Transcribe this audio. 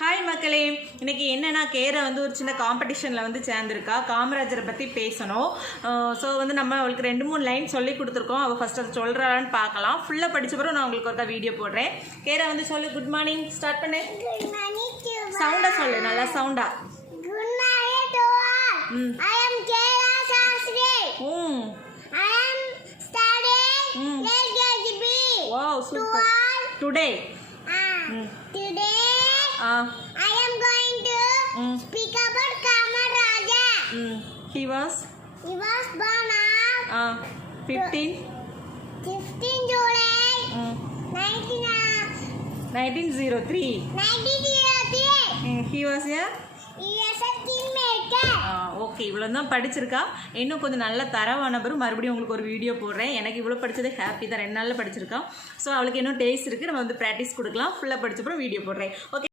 Hi மக்களே, இன்றைக்கி என்னென்னா கேரை வந்து ஒரு சின்ன காம்படிஷனில் வந்து சேர்ந்துருக்கா. காமராஜரை பற்றி பேசணும். ஸோ வந்து நம்ம அவளுக்கு 2-3 லைன் சொல்லி கொடுத்துருக்கோம். அவள் ஃபஸ்ட் அதை சொல்கிறான்னு பார்க்கலாம். ஃபுல்லாக படித்த பிறகு நான் உங்களுக்கு ஒருக்கா வீடியோ போடுறேன். கேரை வந்து சொல்லு. குட் மார்னிங் ஸ்டார்ட் பண்ணு. சவுண்டாக சொல்லு, நல்லா சவுண்டா. Good morning to all. I am Kera Shastri. I am studying LKGB. Wow, super. Today. Today I am going to speak about Kamaraja. He was born on 15 July 1903. He was a kingmaker. Okay, இவ்வளோ தான் படிச்சிருக்கா. இன்னும் கொஞ்சம் நல்ல தரவான பிறகு மறுபடியும் உங்களுக்கு ஒரு video போடுறேன். எனக்கு இவ்வளோ படித்தது ஹாப்பி தான். 2 நாளில் படிச்சிருக்கா. ஸோ அவளுக்கு இன்னும் டேஸ்ட் இருக்குது. நம்ம வந்து ப்ராக்டிஸ் கொடுக்கலாம். ஃபுல்லாக படித்த அப்புறம் வீடியோ போடுறேன். ஓகே.